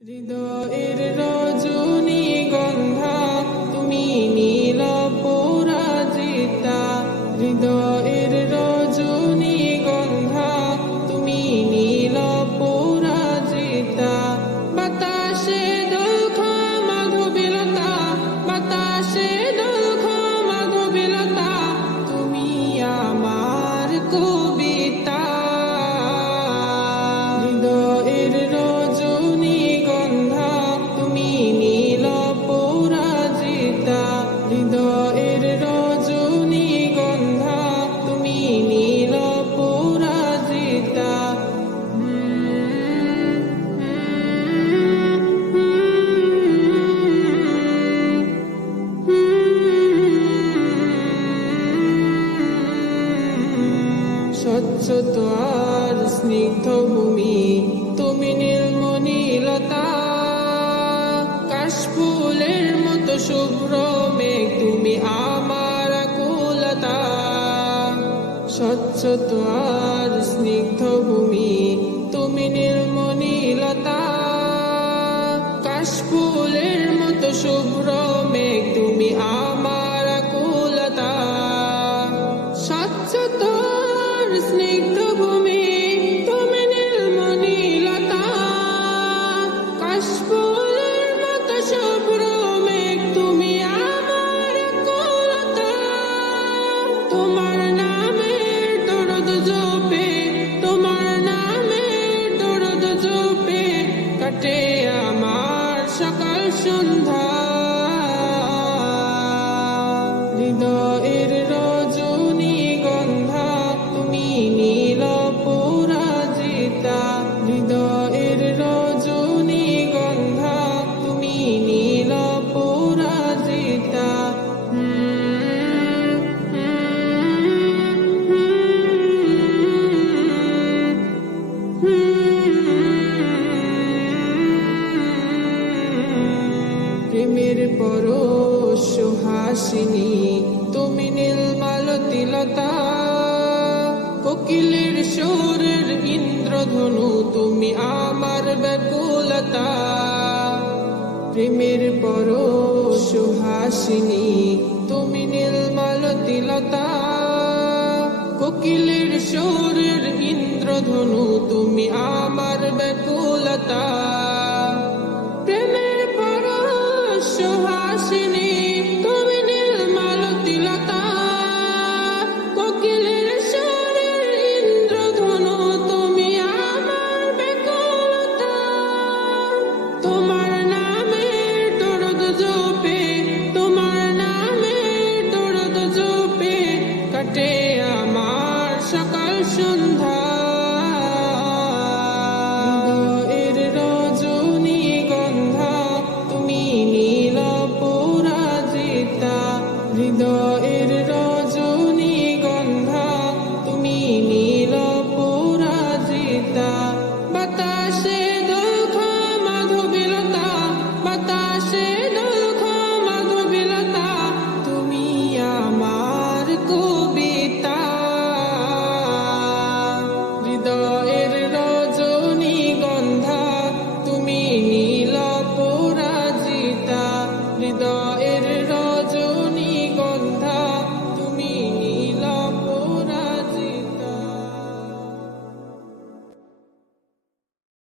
হৃদয়ের রজনী গন্ধা তুমি নীল স্বচ্ছ আর স্নিগ্ধ ভূমি, তুমি নীলমণিলতা। কাশফুলের মতো শুভ্র মেঘ, তুমি আমার কুলতা স্বচ্ছ আর স্নিগ্ধ ভূমি, তুমি নীলমণিলতা। কাশফুলের মতো শুভ্র তোমার নামে দরদ জপে তোমার নামে দরদ জপে কাটে প্রেমের পরশ সুহাসিনী, তুমি নীলমালতিলতা কোকিলের সুরের ইন্দ্রধনু, তুমি আমার ব্যাকুলতা। প্রেমের পরশ সুহাসিনী, তুমি নীলমালতিলতা কোকিলের সুরের ইন্দ্রধনু, তুমি আমার ব্যাকুলতা। ইন্দ্রধনু